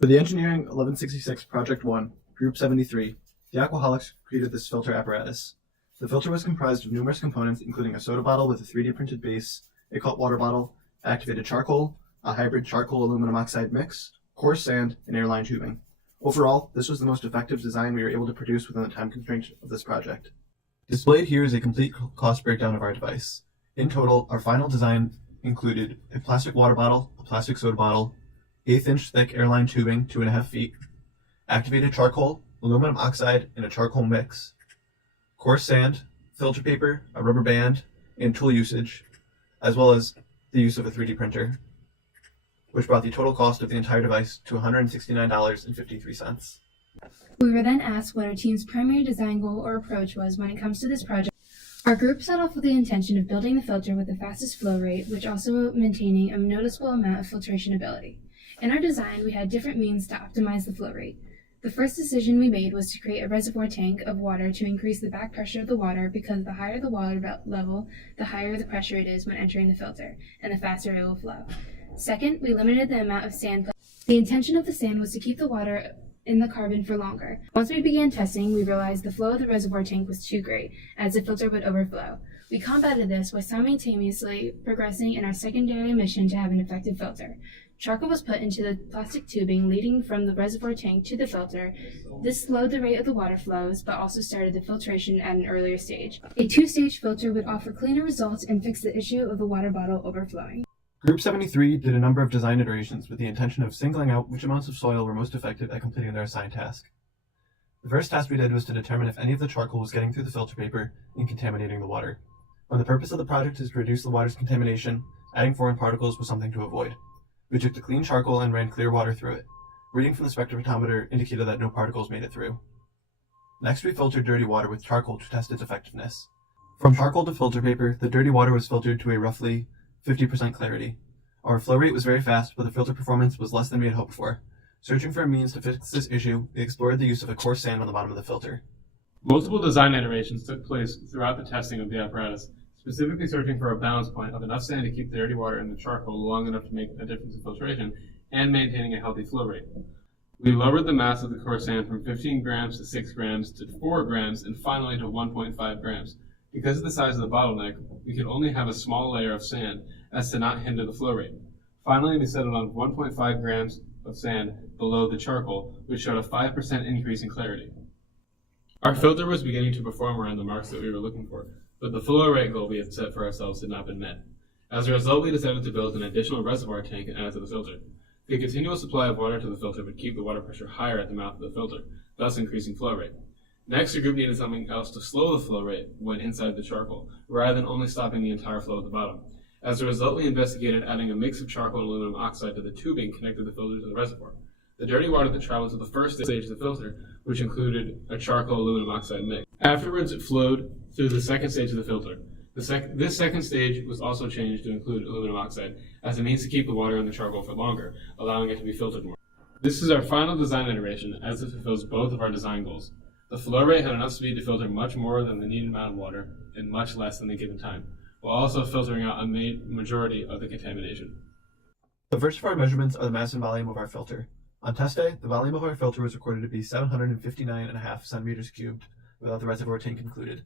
For the Engineering 1166 Project 1, Group 73, the Aquaholics created this filter apparatus. The filter was comprised of numerous components, including a soda bottle with a 3D printed base, a cut water bottle, activated charcoal, a hybrid charcoal aluminum oxide mix, coarse sand, and airline tubing. Overall, this was the most effective design we were able to produce within the time constraint of this project. Displayed here is a complete cost breakdown of our device. In total, our final design included a plastic water bottle, a plastic soda bottle, 1/8 inch thick airline tubing, 2.5 feet, activated charcoal, aluminum oxide, and a charcoal mix, coarse sand, filter paper, a rubber band, and tool usage, as well as the use of a 3D printer, which brought the total cost of the entire device to $169.53. We were then asked what our team's primary design goal or approach was when it comes to this project. Our group set off with the intention of building the filter with the fastest flow rate, which also maintaining a noticeable amount of filtration ability. In our design, we had different means to optimize the flow rate. The first decision we made was to create a reservoir tank of water to increase the back pressure of the water, because the higher the water level, the higher the pressure it is when entering the filter, and the faster it will flow. Second, we limited the amount of sand. The intention of the sand was to keep the water in the carbon for longer. Once we began testing, we realized the flow of the reservoir tank was too great, as the filter would overflow. We combated this by simultaneously progressing in our secondary mission to have an effective filter. Charcoal was put into the plastic tubing leading from the reservoir tank to the filter. This slowed the rate of the water flows, but also started the filtration at an earlier stage. A two-stage filter would offer cleaner results and fix the issue of the water bottle overflowing. Group 73 did a number of design iterations with the intention of singling out which amounts of soil were most effective at completing their assigned task. The first task we did was to determine if any of the charcoal was getting through the filter paper and contaminating the water. When the purpose of the project is to reduce the water's contamination, adding foreign particles was something to avoid. We took the clean charcoal and ran clear water through it. Reading from the spectrophotometer indicated that no particles made it through. Next, we filtered dirty water with charcoal to test its effectiveness. From charcoal to filter paper, the dirty water was filtered to a roughly 50% clarity. Our flow rate was very fast, but the filter performance was less than we had hoped for. Searching for a means to fix this issue, we explored the use of a coarse sand on the bottom of the filter. Multiple design iterations took place throughout the testing of the apparatus, specifically searching for a balance point of enough sand to keep the dirty water in the charcoal long enough to make a difference in filtration and maintaining a healthy flow rate. We lowered the mass of the coarse sand from 15 grams to 6 grams to 4 grams and finally to 1.5 grams. Because of the size of the bottleneck, we could only have a small layer of sand as to not hinder the flow rate. Finally, we settled on 1.5 grams of sand below the charcoal, which showed a 5% increase in clarity. Our filter was beginning to perform around the marks that we were looking for, but the flow rate goal we had set for ourselves had not been met. As a result, we decided to build an additional reservoir tank and add to the filter. The continual supply of water to the filter would keep the water pressure higher at the mouth of the filter, thus increasing flow rate. Next, the group needed something else to slow the flow rate when inside the charcoal, rather than only stopping the entire flow at the bottom. As a result, we investigated adding a mix of charcoal and aluminum oxide to the tubing connected the filter to the reservoir. The dirty water that traveled to the first stage of the filter, which included a charcoal aluminum oxide mix. Afterwards, it flowed through the second stage of the filter. This second stage was also changed to include aluminum oxide as a means to keep the water in the charcoal for longer, allowing it to be filtered more. This is our final design iteration, as it fulfills both of our design goals. The flow rate had enough speed to filter much more than the needed amount of water in much less than the given time, while also filtering out a majority of the contamination. The first of our measurements are the mass and volume of our filter. On test day, the volume of our filter was recorded to be 759.5 centimeters cubed, without the reservoir tank included.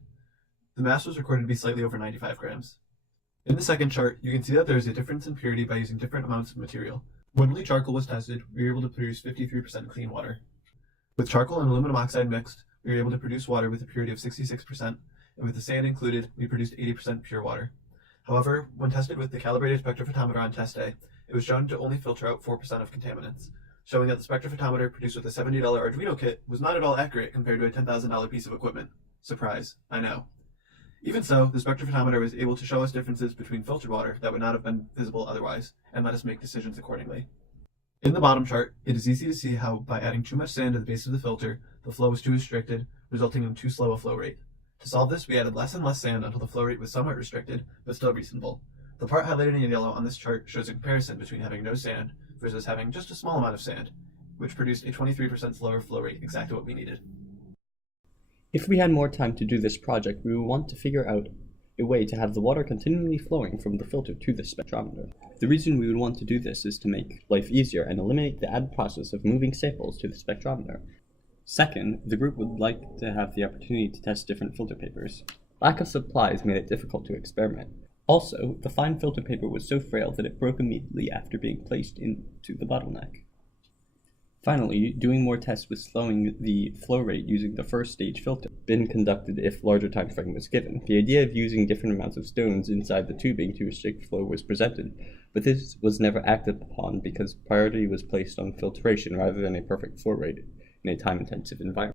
The mass was recorded to be slightly over 95 grams. In the second chart, you can see that there is a difference in purity by using different amounts of material. When only charcoal was tested, we were able to produce 53% clean water. With charcoal and aluminum oxide mixed, we were able to produce water with a purity of 66%, and with the sand included, we produced 80% pure water. However, when tested with the calibrated spectrophotometer on test day, it was shown to only filter out 4% of contaminants, showing that the spectrophotometer produced with a $70 Arduino kit was not at all accurate compared to a $10,000 piece of equipment. Surprise, I know. Even so, the spectrophotometer was able to show us differences between filtered water that would not have been visible otherwise, and let us make decisions accordingly. In the bottom chart, it is easy to see how, by adding too much sand to the base of the filter, the flow was too restricted, resulting in too slow a flow rate. To solve this, we added less and less sand until the flow rate was somewhat restricted, but still reasonable. The part highlighted in yellow on this chart shows a comparison between having no sand versus having just a small amount of sand, which produced a 23% slower flow rate, exactly what we needed. If we had more time to do this project, we would want to figure out a way to have the water continually flowing from the filter to the spectrometer. The reason we would want to do this is to make life easier and eliminate the added process of moving samples to the spectrometer. Second, the group would like to have the opportunity to test different filter papers. Lack of supplies made it difficult to experiment. Also, the fine filter paper was so frail that it broke immediately after being placed into the bottleneck. Finally, doing more tests with slowing the flow rate using the first stage filter been conducted if larger time frame was given. The idea of using different amounts of stones inside the tubing to restrict flow was presented, but this was never acted upon because priority was placed on filtration rather than a perfect flow rate in a time-intensive environment.